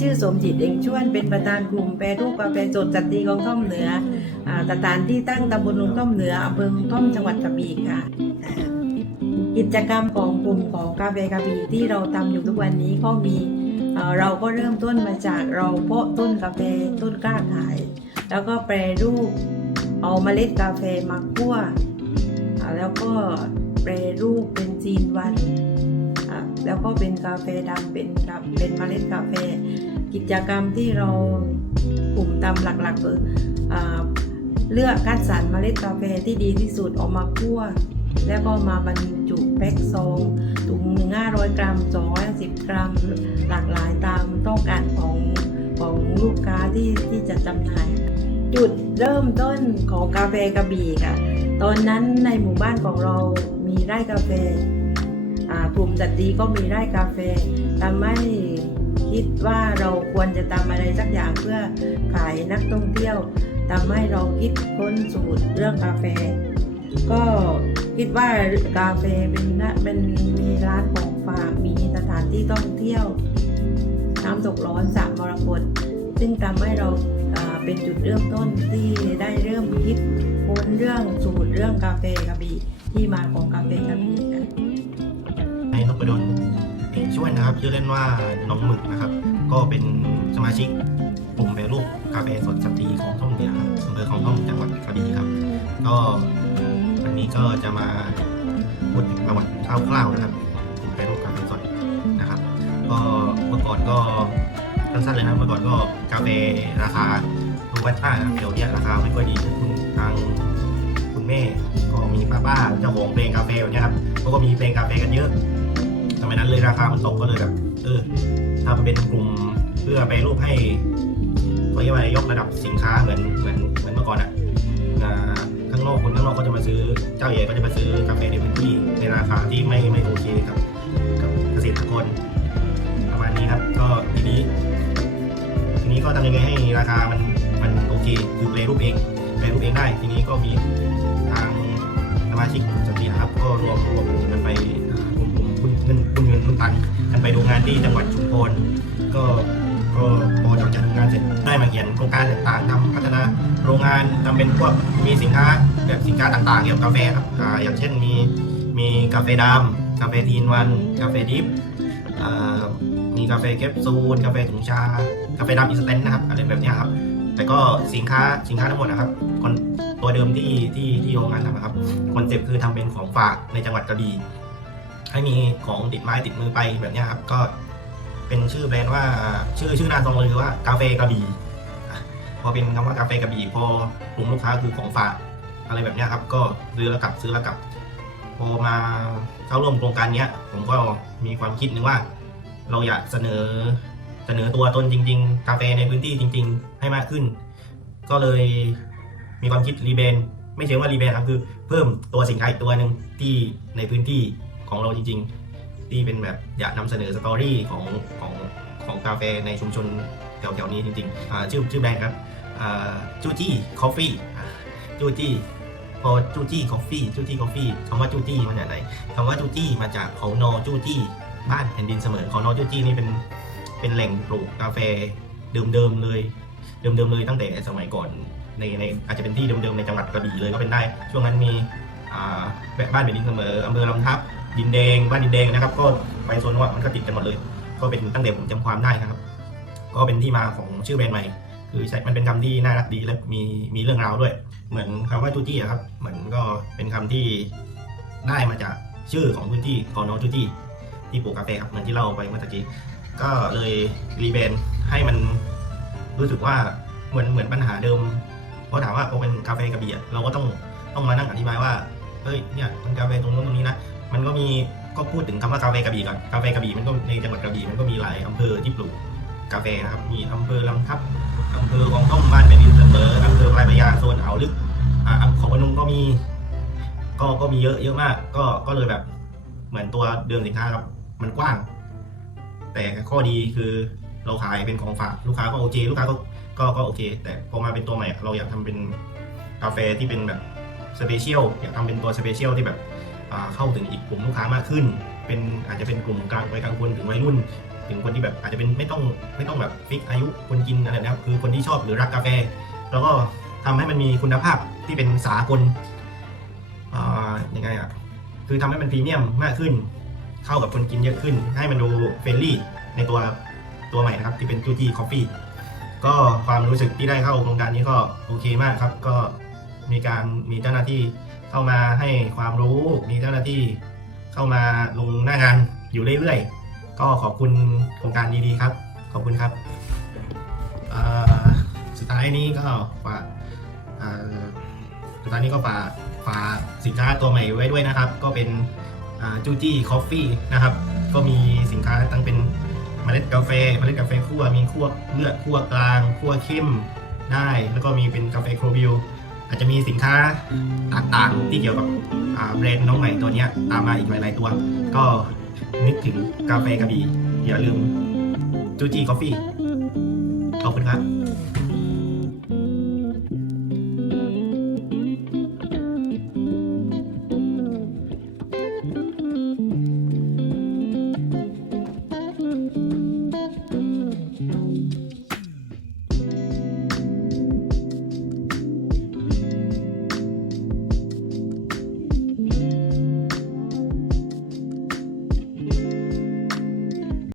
ชื่อสมจิตเองชวนเป็นประธานกลุ่มแปรรูปกาแฟสดจัดตีของท่อมเหนืออ่าสถานที่ตั้งตำบลลุงท่อมเหนืออำเภอท่อมจังหวัดกระบี่ค่ะ กิจกรรมของกลุ่มของกาแฟกระบี่ที่เราทำอยู่ทุกวันนี้ก็มีเราก็เริ่มต้นมาจากเราเพาะต้นกาแฟต้นกล้าขาย แล้วก็แปรรูปเอาเมล็ดกาแฟมาคั่วแล้วก็แปรรูปเป็นจีนวัน แล้วก็เป็นกาแฟดำเป็นเป็นเมล็ดกาแฟ กิจกรรมที่เรากลุ่มตามหลักๆคืออเลือกคัดสรรเมล็ดกาแฟที่ดีที่สุดออกมาคั่วแล้วก็มาบรรจุแพ็คซองถุงหนึ่งห้าร้อยกรัมสองร้อยสิบกรัม หลากหลายตามต้องการของของลูกค้าที่ที่จะจำหน่าย จุดเริ่มต้นของกาแฟกระบี่ค่ะ ตอนนั้นในหมู่บ้านของเรามีไร่กาแฟ กลุ่มจัดดีก็มีไร่กาแฟทำให้คิดว่าเราควรจะทำอะไรสักอย่างเพื่อขายนักท่องเที่ยวทำให้เราคิดค้นสูตรเรื่องกาแฟ ก็คิดว่ากาแฟเป็นนะเป็นมีร้านของฝากมีสถานที่ท่องเที่ยวน้ำตกร้อนสระมรกตซึ่งทำให้เราาเป็นจุดเริ่มต้นที่ได้เริ่มคิดค้นเรื่องสูตรเรื่องกาแฟกระบี่ที่มาของกาแฟกระบี่ อกช่วยนะครับชื่อเล่นว่าน้องหมึกนะครับ ก็เป็นสมาชิกกลุ่มแปรรูปกาแฟสดสตรีของท่อมเหนือครับอำเภอของท่อมจังหวัดกระบี่ครับ ก็วันนี้ก็จะมาพูดถึงประวัติคร่าวๆนะครับกลุ่มแปรรูปกาแฟสดนะครับ ก็เมื่อก่อนก็สั้นๆเลยนะเมื่อก่อนก็กาแฟราคาดูวัดต้านะเดี๋ยวเนี้ยราคาไม่ค่อยดีคุณทางคุณแม่ก็มีป้าป้าๆเจ้าของเพลงกาแฟแบบเนี้ยครับเขาก็มีเพลงกาแฟกันเยอะ สมัยนั้นเลยราคามันตกก็เลยแบบเออทำเป็นกลุ่มเพื่อไปรูปให้เขาเรียกว่ายกระดับสินค้าเหมือนเหมือนเหมือนเมื่อก่อนอะอ่าข้างนอกคนข้างนอกก็จะมาซื้อเจ้าใหญ่ก็จะมาซื้อกาแฟในพื้นที่ในราคาที่ไม่ไม่โอเคกับกับเกษตรกรประมาณนี้ครับ ก็ทีนี้ ทีนี้ก็ทำยังไงให้ราคามันมันโอเคคือแปลรูปเองแปลรูปเองได้ ทีนี้ก็มีทางสมาชิกสตีนะครับ ก็รวมรวม ที่จังหวัดชุมพรก็ก็พอจากจัดงานเสร็จได้มาเขียนโครงการต่างๆทำพัฒนาโรงงานทำเป็นพวกมีสินค้าแบบสินค้าต่างๆเกี่ยวกับกาแฟครับอ่าอย่างเช่นมีมีกาแฟดำกาแฟทีนวันกาแฟดิฟมีกาแฟแคปซูลกาแฟถุงชากาแฟดำอินสแตนต์นะครับอะไรแบบนี้ครับแต่ก็สินค้าสินค้าทั้งหมดนะครับคนตัวเดิมที่ที่ที่โรงงานทำนะครับคอนเซ็ปต์คือทำเป็นของฝากในจังหวัดกระบี่ให้มีของติดไม้ติดมือไปแบบนี้ครับก็ เป็นชื่อแบรนด์ว่าชื่อชื่อน้าตรงเลยคือว่ากาแฟกระบี่พอเป็นคำว่ากาแฟกระบี่พอกลุ่มลูกค้าคือของฝากอะไรแบบนี้ครับก็ซื้อแล้วกลับซื้อแล้วกลับ พอมาเข้าร่วมโครงการเนี้ยผมก็มีความคิดหนึงว่า เราอยากเสนอเสนอตัวตนจริง ๆ กาแฟในพื้นที่จริง ๆ ให้มากขึ้น ก็เลยมีความคิดรีแบนไม่เชิงว่ารีแบนครับคือเพิ่มตัวสินค้าอีกตัวหนึ่งที่ในพื้นที่ของเราจริง ๆ ที่เป็นแบบอยากนำเสนอสตอรี่ของของของกาแฟในชุมชนแถวๆนี้จริงๆอ่าชื่อชื่อแบรนด์ครับจูจี้คอฟฟี่จูจี้พอจูจี้คอฟฟี่จูจี้คอฟฟี่คำว่าจูจี้มาจากไหนคำว่าจูจี้มาจากเขานอจูจี้บ้านแผ่นดินเสมอเของนอจูจี้นี่เป็นเป็นแหล่งปลูกกาแฟเดิมๆเลย เดิมๆเลยตั้งแต่สมัยก่อนในในอาจจะเป็นที่เดิมๆในจังหวัดกระบี่เลยก็เป็นได้ ช่วงนั้นมีบ้านแผ่นดินเสมออำเภอลำทับ ดินแดงบ้านดินแดงนะครับ ก็ไปโซนว่ามันก็ติดกันหมดเลย ก็เป็นตั้งแต่ผมจำความได้นะครับ ก็เป็นที่มาของชื่อแบรนด์ใหม่ คือใช้มันเป็นคำที่น่ารักดีและมีมีเรื่องราวด้วย เหมือนคำว่าจูจี้อะครับ เหมือนก็เป็นคำที่ได้มาจากชื่อของพื้นที่ของน้องจูจี้ที่ปลูกกาแฟครับเหมือนที่เล่าไปเมื่อตะกี้ก็เลยรีแบรนด์ให้มันรู้สึกว่าเหมือนเหมือนปัญหาเดิมเพราะถามว่าพอเป็นกาแฟกระบี่เราก็ต้องต้องมานั่งอธิบายว่าเฮ้ยเนี่ยมันกาแฟตรงนู้นตรงนี้นะ มันก็มีก็พูดถึงคำว่ากาแฟกระบี่ก่อนกาแฟกระบี่มันก็ในจังหวัดกระบี่มันก็มีหลายอำเภอที่ปลูกกาแฟนะครับมีอำเภอลำทับอำเภอคลองต้มบ้านเป็นดินเสมออำเภอปลายพระยาโซนอ่าวลึกอ่าของพนมก็มี ก็ก็มีเยอะเยอะมาก ก็ก็เลยแบบเหมือนตัวเดิมสินค้าครับมันกว้าง แต่ข้อดีคือเราขายเป็นของฝากลูกค้าก็โอเคลูกค้าก็ก็ก็โอเค แต่พอมาเป็นตัวใหม่เราอยากทำเป็นกาแฟที่เป็นแบบสเปเชียลอยากทำเป็นตัวสเปเชียลที่แบบ เข้าถึงอีกกลุ่มลูกค้ามากขึ้น เป็นอาจจะเป็นกลุ่มกลางวัยกลางคนถึงวัยรุ่น ถึงคนที่แบบอาจจะเป็นไม่ต้องไม่ต้องแบบฟิกอายุคนกินอะไรนะครับคือคนที่ชอบหรือรักกาแฟ แล้วก็ทำให้มันมีคุณภาพที่เป็นสากลยังไงอะคือทำให้มันพรีเมียมมากขึ้น เข้ากับคนกินเยอะขึ้น ให้มันดูเฟรนลี่ในตัวตัวใหม่นะครับ ที่เป็นจูจี้คอฟฟี่ก็ความรู้สึกที่ได้เข้าโครงการนี้ก็โอเคมากครับ ก็มีการมีเจ้าหน้าที่ เข้ามาให้ความรู้มีเจ้าหน้าที่เข้ามาลงหน้างานอยู่เรื่อยๆ ก็ขอบคุณโครงการดีๆครับ ขอบคุณครับสุดท้ายนี้ก็ฝากอ่าสุดท้ายนี้ก็ฝากฝากสินค้าตัวใหม่ไว้ด้วยนะครับ ก็เป็นจูจี้คอฟฟี่นะครับ ก็มีสินค้าทั้งเป็นเมล็ดกาแฟเมล็ดกาแฟคั่วมีคั่วเลือดคั่วกลางคั่วเข้มได้ แล้วก็มีเป็นกาแฟโครบิล อาจจะมีสินค้าต่างๆ ที่เกี่ยวกับแบรนด์น้องใหม่ตัวนี้ตามมาอีกหลายๆตัว ก็นึกถึงกาแฟกระบี่อย่าลืมจูจีกาแฟขอบคุณครับ